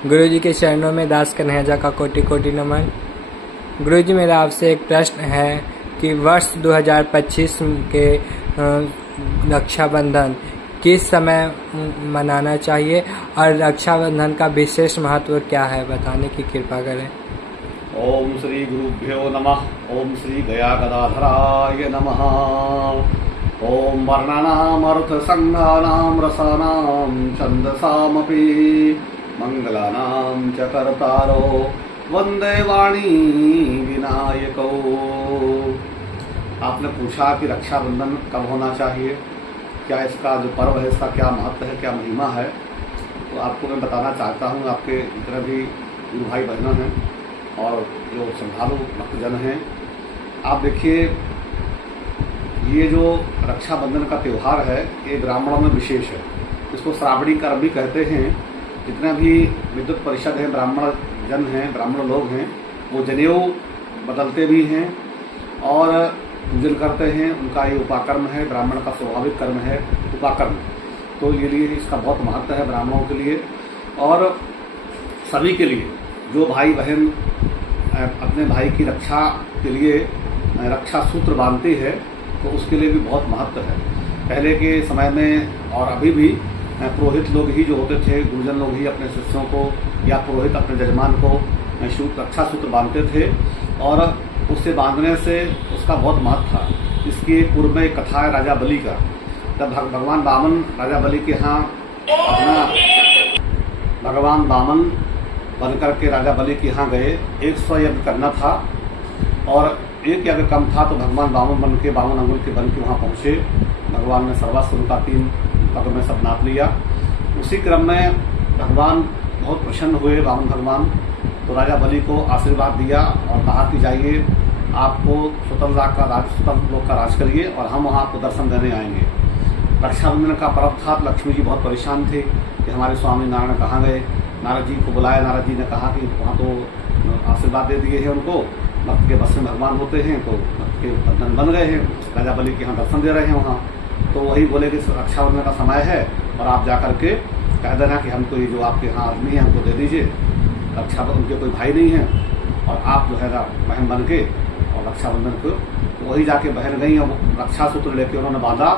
गुरुजी के चरणों में दास कन्हैया का कोटि कोटि नमन। गुरुजी, मेरा आपसे एक प्रश्न है कि वर्ष 2025 के रक्षाबंधन किस समय मनाना चाहिए और रक्षाबंधन का विशेष महत्व क्या है, बताने की कृपा करें। ओम श्री गुरुभ्यो नमः। ओम श्री गया गदाधराय नमः। ओम वर्णानाम अर्थ संज्ञानाम रसानाम छंदसामपि मंगलानाम च कर्तारो वंदे वाणी विनायको। आपने पूछा कि रक्षाबंधन कब होना चाहिए, क्या इसका जो पर्व है इसका क्या महत्व है, क्या महिमा है। तो आपको मैं बताना चाहता हूँ, आपके जितने भी गुरु भाई बहनों हैं और जो श्रद्धालु भक्तजन हैं, आप देखिए ये जो रक्षाबंधन का त्यौहार है ये ब्राह्मणों में विशेष है। इसको श्रावणी कर्म भी कहते हैं। जितना भी विद्युत परिषद है, ब्राह्मण जन हैं, ब्राह्मण लोग हैं, वो जनेऊ बदलते भी हैं और पूजन करते हैं। उनका ये उपाकर्म है, ब्राह्मण का स्वाभाविक कर्म है उपाकर्म। तो ये लिए इसका बहुत महत्व है ब्राह्मणों के लिए और सभी के लिए। जो भाई बहन अपने भाई की रक्षा के लिए रक्षा सूत्र बांधते हैं तो उसके लिए भी बहुत महत्व है। पहले के समय में और अभी भी पुरोहित लोग ही जो होते थे, गुरुजन लोग ही अपने शिष्यों को या पुरोहित अपने जजमान को रक्षा सूत्र बांधते थे और उससे बांधने से उसका बहुत महत्व था। इसकी पूर्व में एक कथा है राजा बलि का। जब भगवान वामन राजा बलि के यहाँ अपना भगवान वामन बनकर के राजा बलि के यहाँ गए, 100 यज्ञ करना था और एक यज्ञ कम था तो भगवान वामन बन के 52 अंगुल के बन के वहाँ पहुंचे। भगवान ने सर्वस्व उनका 3 पग में सब नाप लिया। उसी क्रम में भगवान बहुत प्रसन्न हुए, वामन भगवान, तो राजा बलि को आशीर्वाद दिया और कहा कि जाइए आपको स्वतंत्र लोक का राज करिए और हम वहाँ आपको दर्शन देने आएंगे। रक्षाबंधन का पर्व था तो लक्ष्मी जी बहुत परेशान थे कि हमारे स्वामी नारायण कहाँ गए। नारद जी को बुलाया, नारद जी ने कहा कि वहाँ तो आशीर्वाद दे दिए हैं उनको, भक्त के बस में भगवान होते हैं तो भक्त के बंधन बन गए हैं, राजा बलि के यहाँ दर्शन दे रहे हैं वहाँ। तो वही बोले कि रक्षाबंधन का समय है और आप जाकर के कह देना कि हमको ये जो आपके यहाँ आदमी है हमको दे दीजिए। रक्षाबंधन उनके कोई भाई नहीं है और आप जो है ना बहन बन के और रक्षाबंधन को, तो वही जाके बहन गई और रक्षा सूत्र लेके उन्होंने बांधा।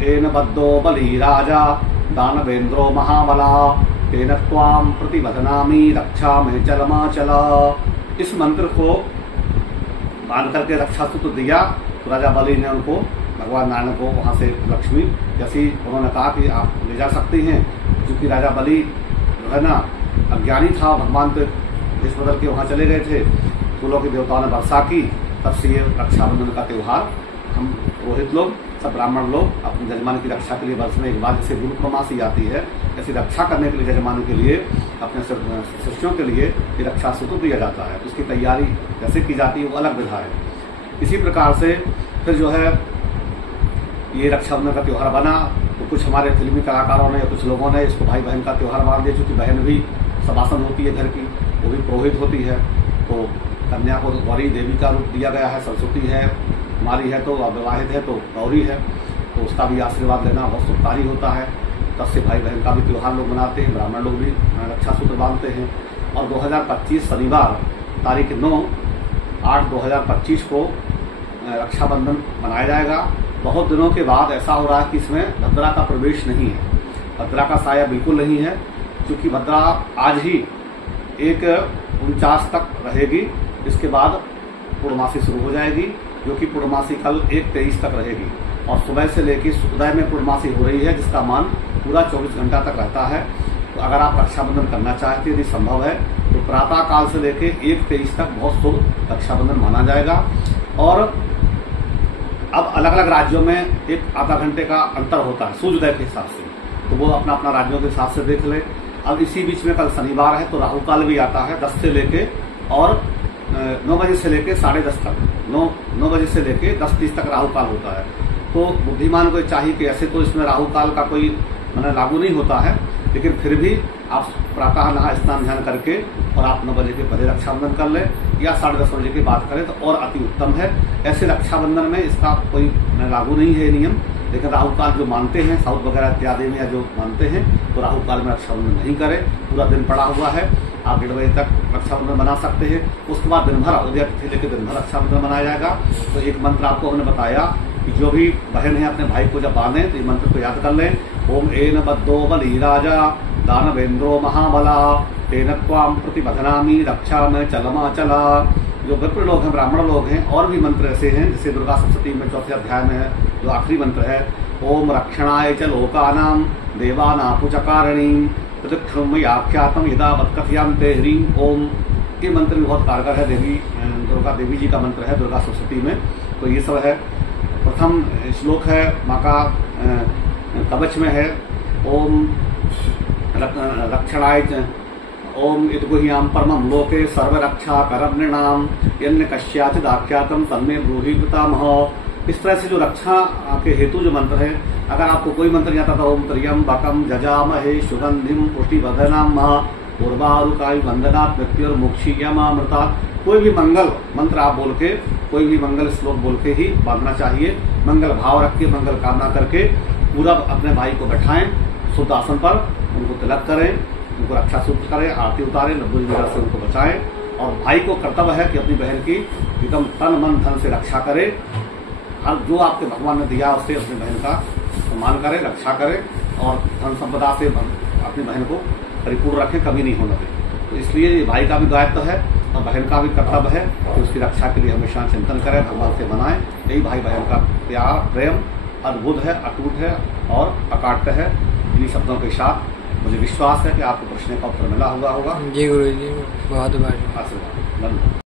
तेन बद्धो बलि राजा दानवेंद्रो महाबला तेन त्वाम प्रतिबधनामी रक्षा में चलमा चला। इस मंत्र को बांध करके रक्षा सूत्र दिया तो राजा बलि ने उनको, भगवान नारायण को वहां से लक्ष्मी जैसी उन्होंने कहा कि आप ले जा सकती हैं। क्योंकि राजा बलि जो है ना अज्ञानी था, भगवान तो देश बदल के वहां चले गए थे, फूलों के देवताओं ने वर्षा की। तब से ये रक्षाबंधन का त्यौहार हम पुरोहित लोग, सब ब्राह्मण लोग अपने जजमान की रक्षा के लिए वर्ष में एक बार, जैसे गुरु प्रमासी आती है ऐसी रक्षा करने के लिए जजमान के लिए अपने शिष्यों के लिए ये रक्षा सूत्र दिया जाता है। उसकी तैयारी कैसे की जाती है वो अलग विधा है। इसी प्रकार से फिर जो है ये रक्षाबंधन का त्यौहार बना तो कुछ हमारे फिल्मी कलाकारों ने या कुछ लोगों ने इसको भाई बहन का त्यौहार मान दिया। चूंकि बहन भी सभासन होती है घर की, वो भी पुरोहित होती है, तो कन्या को गौरी देवी का रूप दिया गया है। सरस्वती है, कुमारी है तो अविवाहित है तो गौरी है, तो उसका भी आशीर्वाद लेना बहुत सुखकारी होता है। तब से भाई बहन का भी त्यौहार लोग मनाते हैं, ब्राह्मण लोग भी रक्षा सूत्र बांधते हैं। और 2025 शनिवार तारीख 9/8/2025 को रक्षाबंधन मनाया जाएगा। बहुत दिनों के बाद ऐसा हो रहा है कि इसमें भद्रा का प्रवेश नहीं है, भद्रा का साया बिल्कुल नहीं है, क्योंकि भद्रा आज ही 1/49 तक रहेगी। इसके बाद पूर्णमासी शुरू हो जाएगी, जो कि पूर्णमासी कल 1/23 तक रहेगी और सुबह से लेकर उदय में पूर्णमासी हो रही है, जिसका मान पूरा 24 घंटा तक रहता है। तो अगर आप रक्षाबंधन करना चाहते हैं, यदि संभव है, तो प्रातः काल से लेकर 1/23 तक बहुत शुभ रक्षाबंधन माना जाएगा। और अब अलग अलग राज्यों में एक आधा घंटे का अंतर होता है सूर्योदय के हिसाब से, तो वो अपना अपना राज्यों के हिसाब से देख ले। अब इसी बीच में कल शनिवार है तो राहु काल भी आता है 10 से लेके और 9 बजे से लेके 10:30 तक, 9 बजे से लेके 10:30 तक राहु काल होता है। तो बुद्धिमान को चाहिए कि ऐसे तो इसमें राहु काल का कोई लागू नहीं होता है, लेकिन फिर भी आप प्रातः नहा स्नान ध्यान करके और आप 9 बजे के पहले रक्षाबंधन कर लें या 10:30 बजे की बात करें तो और अति उत्तम है। ऐसे रक्षाबंधन में इसका कोई लागू नहीं है नियम, लेकिन राहु काल जो मानते हैं साउथ वगैरह इत्यादि में या जो मानते हैं तो राहु काल में रक्षाबंधन नहीं करें, पूरा दिन पड़ा हुआ है। आप 1:30 बजे तक रक्षाबंधन बना सकते हैं। उसके बाद दिन भर अयोध्या तिथि लेकर दिन भर रक्षाबंधन मनाया जाएगा। तो एक मंत्र आपको हमने बताया कि जो भी बहन है अपने भाई को जब बांधे तो ये मंत्र को याद कर लें। ओम एन बद्धो बली राजा दानवेंद्रो महाबला तेन त्वाम प्रतिबधनामी रक्षा में चलमा चला। जो विप्र लोग हैं, ब्राह्मण लोग हैं, और भी मंत्र ऐसे हैं जैसे दुर्गा सप्तशती में 4थे अध्याय में है जो आखिरी मंत्र है, ओम रक्षणाय च लोकानां देवानापुचकारिणी प्रदक्षिणमयाख्यातम यदा वत्कथयांते ह्रीं ओम। ये मंत्र भी बहुत कारगर है, दुर्गा देवी जी का मंत्र है दुर्गा सप्तशती में। तो ये सब है। प्रथम श्लोक है माँ का कवच में है, ओम रक्षणाय ओम इदगुह्याम परमं लोके सर्वरक्षा करण्यणाम यन्य कश्याचिद आख्यातम तन्मे ब्रूहि पितामह। इस तरह से जो रक्षा के हेतु जो मंत्र है, अगर आपको कोई मंत्र नहीं आता था, ओम त्र्यंबकम जजामहे सुगंधिम पुष्टिवर्धनाम पूर्वारुकाय वंदनात् मृत्युर्मुक्षीयमामृता। कोई भी मंगल मंत्र आप बोल के, कोई भी मंगल श्लोक बोल के ही बांधना चाहिए। मंगल भाव रख के, मंगल कामना करके पूरा अपने भाई को बैठाएं शुद्ध आसन पर, उनको तिलक करें, उनको रक्षा सूत्र करें, आरती उतारें, बुरी वजह से उनको बचाएं। और भाई को कर्तव्य है कि अपनी बहन की एकदम तन मन धन से रक्षा करे। हर जो आपके भगवान ने दिया उससे अपनी बहन का सम्मान करें, रक्षा करें और धन संपदा से अपनी बहन को परिपूर्ण रखें, कभी नहीं होने दें। तो इसलिए भाई का भी दायित्व है और बहन का भी कर्तव्य है कि उसकी रक्षा के लिए हमेशा चिंतन करें, भगवान से मनाएं। यही भाई बहन का प्यार प्रेम अद्भुत है, अटूट है और अकाट्य है। इन्हीं शब्दों के साथ मुझे विश्वास है कि आपको प्रश्न का उत्तर मिला हुआ होगा। जी गुरु जी, बहुत बार आशीर्वाद।